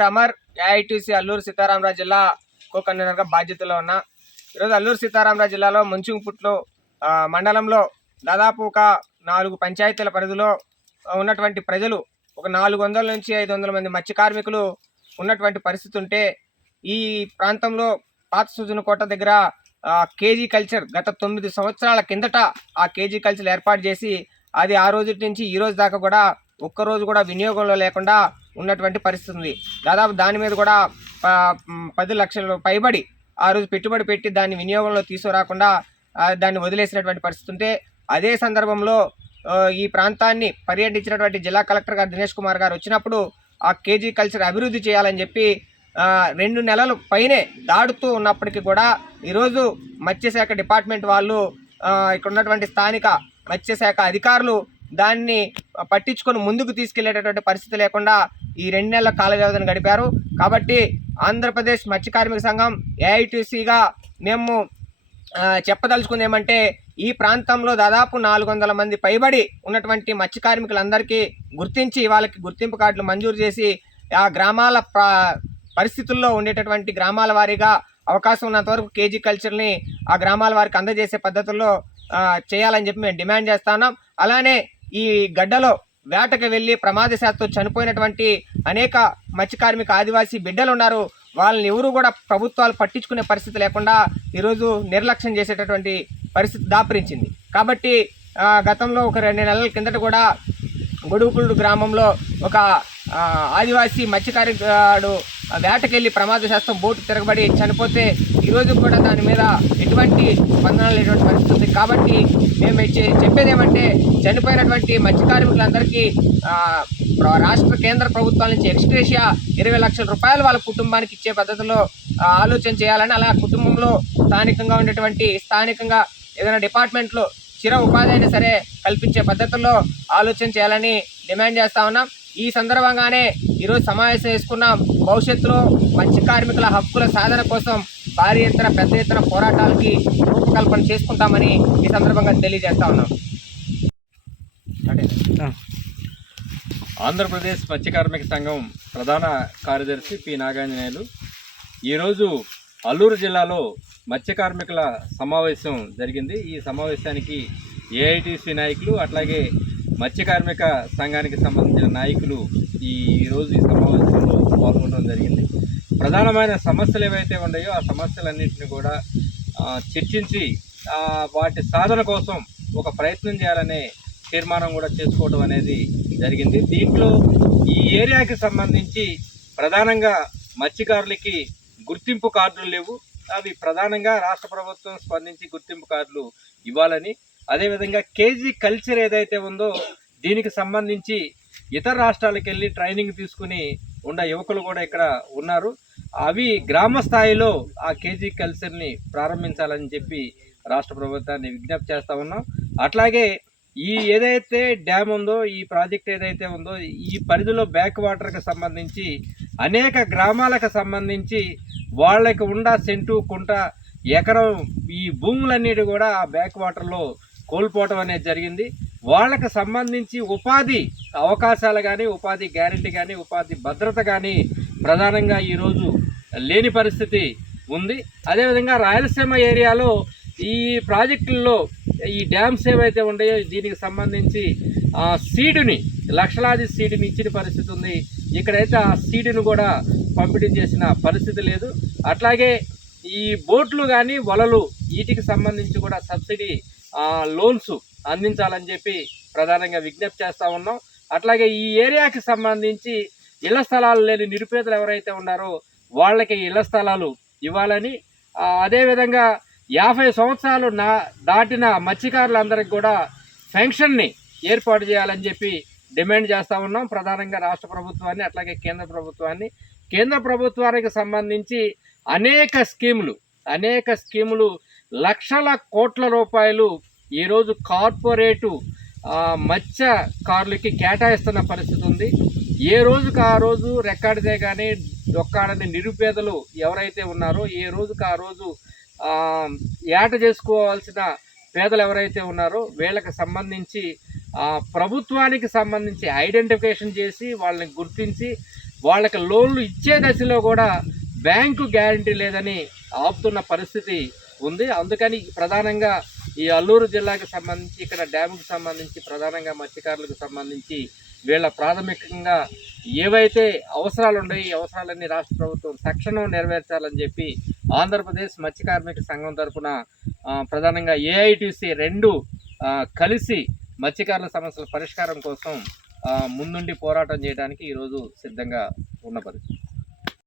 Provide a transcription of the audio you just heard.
పేరు అమర్, ఏఐటీసీ అల్లూరు సీతారామరాజు జిల్లా కో కన్వీనర్గా బాధ్యతలో ఉన్నా. ఈరోజు అల్లూరు సీతారామరాజు జిల్లాలో ముంచింగుపుట్టు మండలంలో దాదాపు ఒక 4 పంచాయతీల పరిధిలో ఉన్నటువంటి ప్రజలు ఒక 400 నుంచి 500 మంది మత్స్య కార్మికులు ఉన్నటువంటి పరిస్థితి ఉంటే, ఈ ప్రాంతంలో పాత సుజనకోట దగ్గర కేజీ కల్చర్ గత 9 సంవత్సరాల కిందట ఆ కేజీ కల్చర్ ఏర్పాటు చేసి అది ఆ రోజు నుంచి ఈ రోజు దాకా కూడా ఒక్కరోజు కూడా వినియోగంలో లేకుండా ఉన్నటువంటి పరిస్థితి ఉంది. దాదాపు దాని మీద కూడా 10 లక్షల పైబడి ఆ రోజు పెట్టుబడి పెట్టి దాన్ని వినియోగంలో తీసుకురాకుండా దాన్ని వదిలేసినటువంటి పరిస్థితి ఉంటే, అదే సందర్భంలో ఈ ప్రాంతాన్ని పర్యటించినటువంటి జిల్లా కలెక్టర్ గారు దినేష్ కుమార్ గారు వచ్చినప్పుడు ఆ కేజీ కల్చర్ అభివృద్ధి చేయాలని చెప్పి 2 నెలల పైనే దాడుతూ ఉన్నప్పటికీ కూడా ఈరోజు మత్స్యశాఖ డిపార్ట్మెంట్ వాళ్ళు ఇక్కడ ఉన్నటువంటి స్థానిక మత్స్యశాఖ అధికారులు దాన్ని పట్టించుకొని ముందుకు తీసుకెళ్లేటటువంటి పరిస్థితి లేకుండా ఈ 2 నెలల కాల వ్యవధిని గడిపారు. కాబట్టి ఆంధ్రప్రదేశ్ మత్స్య కార్మిక సంఘం ఏఐటీసీగా మేము చెప్పదలుచుకుంది ఏమంటే, ఈ ప్రాంతంలో దాదాపు 400 మంది పైబడి ఉన్నటువంటి మత్స్య కార్మికులందరికీ గుర్తించి వాళ్ళకి గుర్తింపు కార్డులు మంజూరు చేసి ఆ గ్రామాల పరిస్థితుల్లో ఉండేటటువంటి గ్రామాల వారీగా అవకాశం ఉన్నంత వరకు కేజీ కల్చర్ని ఆ గ్రామాల వారికి అందజేసే పద్ధతుల్లో చేయాలని చెప్పి మేము డిమాండ్ చేస్తున్నాం. అలానే ఈ గడ్డలో వేటకు వెళ్ళి ప్రమాదశాత్తు చనిపోయినటువంటి అనేక మత్స్య కార్మిక ఆదివాసీ బిడ్డలు ఉన్నారు. వాళ్ళని ఎవరు కూడా ప్రభుత్వాలు పట్టించుకునే పరిస్థితి లేకుండా ఈరోజు నిర్లక్ష్యం చేసేటటువంటి పరిస్థితి దాపురించింది. కాబట్టి గతంలో ఒక 2 నెలల కిందట కూడా గొడుగుపుల్లు గ్రామంలో ఒక ఆదివాసీ మత్స్యకారుడు వేటకెళ్ళి ప్రమాదశాస్త్రం బోటు తిరగబడి చనిపోతే ఈరోజు కూడా దాని మీద ఎటువంటి స్పందన లేనటువంటి పరిస్థితి ఉంది. కాబట్టి మేము చెప్పేది ఏమంటే, చనిపోయినటువంటి మత్స్య కార్మికులందరికీ రాష్ట్ర కేంద్ర ప్రభుత్వాల నుంచి ఎక్స్గ్రేషియా 20 లక్షల రూపాయలు వాళ్ళ కుటుంబానికి ఇచ్చే పద్ధతిలో ఆలోచన చేయాలని, అలా కుటుంబంలో స్థానికంగా ఏదైనా డిపార్ట్మెంట్లో చిర ఉపాధి అయినా సరే కల్పించే పద్ధతుల్లో ఆలోచన చేయాలని డిమాండ్ చేస్తా ఉన్నాం. ఈ సందర్భంగానే ఈరోజు సమావేశం చేసుకున్నాం. భవిష్యత్తులో మత్స్య కార్మికుల హక్కుల సాధన కోసం భారీ ఎత్తున పెద్ద ఎత్తున పోరాటాలకి రూపకల్పన చేసుకుంటామని ఈ సందర్భంగా తెలియజేస్తా ఉన్నాం. ఆంధ్రప్రదేశ్ మత్స్య కార్మిక సంఘం ప్రధాన కార్యదర్శి పి నాగాంజనేయులు ఈరోజు అల్లూరు జిల్లాలో మత్స్య కార్మికుల సమావేశం జరిగింది. ఈ సమావేశానికి ఏఐటీసీ నాయకులు అట్లాగే మత్స్య కార్మిక సంఘానికి సంబంధించిన నాయకులు ఈరోజు ఈ సమావేశంలో పాల్గొనడం జరిగింది. ప్రధానమైన సమస్యలు ఏవైతే ఉన్నాయో ఆ సమస్యలన్నింటినీ కూడా చర్చించి వాటి సాధన కోసం ఒక ప్రయత్నం చేయాలనే తీర్మానం కూడా చేసుకోవడం అనేది జరిగింది. దీంట్లో ఈ ఏరియాకి సంబంధించి ప్రధానంగా మత్స్యకారులకి గుర్తింపు కార్డులు లేవు. అవి ప్రధానంగా రాష్ట్ర ప్రభుత్వం స్పందించి గుర్తింపు కార్డులు ఇవ్వాలని, అదేవిధంగా కేజీ కల్చర్ ఏదైతే ఉందో దీనికి సంబంధించి ఇతర రాష్ట్రాలకు వెళ్ళి ట్రైనింగ్ తీసుకుని ఉన్న యువకులు కూడా ఇక్కడ ఉన్నారు. అవి గ్రామ స్థాయిలో ఆ కేజీ కల్చర్ని ప్రారంభించాలని చెప్పి రాష్ట్ర ప్రభుత్వాన్ని విజ్ఞప్తి చేస్తూ ఉన్నాం. అట్లాగే ఈ ఏదైతే డ్యామ్ ఉందో, ఈ ప్రాజెక్ట్ ఏదైతే ఉందో, ఈ పరిధిలో బ్యాక్ వాటర్కి సంబంధించి అనేక గ్రామాలకు సంబంధించి వాళ్ళకి సెంటు కుంట ఎకరం ఈ భూములన్నిటి కూడా ఆ బ్యాక్ వాటర్లో కోల్పోవటం అనేది జరిగింది. వాళ్ళకి సంబంధించి ఉపాధి అవకాశాలు కానీ, ఉపాధి గ్యారెంటీ కానీ, ఉపాధి భద్రత కానీ ప్రధానంగా ఈరోజు లేని పరిస్థితి ఉంది. అదేవిధంగా రాయలసీమ ఏరియాలో ఈ ప్రాజెక్టుల్లో ఈ డ్యామ్స్ ఏవైతే ఉన్నాయో దీనికి సంబంధించి సీడుని లక్షలాది సీడుని ఇచ్చిన పరిస్థితి ఉంది. ఇక్కడైతే ఆ సీడుని కూడా పంపిణీ చేసిన పరిస్థితి లేదు. అట్లాగే ఈ బోట్లు కానీ వలలు వీటికి సంబంధించి కూడా సబ్సిడీ లోన్స్ అందించాలని చెప్పి ప్రధానంగా విజ్ఞప్తి చేస్తూ ఉన్నాం. అట్లాగే ఈ ఏరియాకి సంబంధించి ఇళ్ల స్థలాలు లేని నిరుపేదలు ఎవరైతే ఉన్నారో వాళ్ళకి ఇళ్ల స్థలాలు ఇవ్వాలని, అదేవిధంగా 50 సంవత్సరాలు దాటిన మత్స్యకారులందరికీ కూడా పెన్షన్ని ఏర్పాటు చేయాలని చెప్పి డిమాండ్ చేస్తూ ఉన్నాం. ప్రధానంగా రాష్ట్ర ప్రభుత్వాన్ని అట్లాగే కేంద్ర ప్రభుత్వాన్ని. కేంద్ర ప్రభుత్వానికి సంబంధించి అనేక స్కీములు లక్షల కోట్ల రూపాయలు ఈరోజు కార్పొరేటు మత్స్యకారులకి కేటాయిస్తున్న పరిస్థితి ఉంది. ఏ రోజుకు ఆ రోజు రెక్కాడితే కానీ దొక్కాడని నిరుపేదలు ఎవరైతే ఉన్నారో, ఏ రోజుకు ఆ రోజు ఏట చేసుకోవాల్సిన పేదలు ఎవరైతే ఉన్నారో వీళ్ళకి సంబంధించి ప్రభుత్వానికి సంబంధించి ఐడెంటిఫికేషన్ చేసి వాళ్ళని గుర్తించి వాళ్ళకి లోన్లు ఇచ్చే దశలో కూడా బ్యాంకు గ్యారంటీ లేదని ఆపుతున్న పరిస్థితి ఉంది. అందుకని ప్రధానంగా ఈ అల్లూరు జిల్లాకి సంబంధించి ఇక్కడ డ్యాముకు సంబంధించి ప్రధానంగా మత్స్యకారులకు సంబంధించి వీళ్ళ ప్రాథమికంగా ఏవైతే అవసరాలు ఉన్నాయో ఈ అవసరాలన్నీ రాష్ట్ర ప్రభుత్వం తక్షణం నెరవేర్చాలని చెప్పి ఆంధ్రప్రదేశ్ మత్స్య కార్మిక సంఘం తరఫున ప్రధానంగా ఏఐటీసీ రెండు కలిసి మత్స్యకారుల సమస్యల పరిష్కారం కోసం ముందుండి పోరాటం చేయడానికి ఈరోజు సిద్ధంగా ఉన్న పరిస్థితి.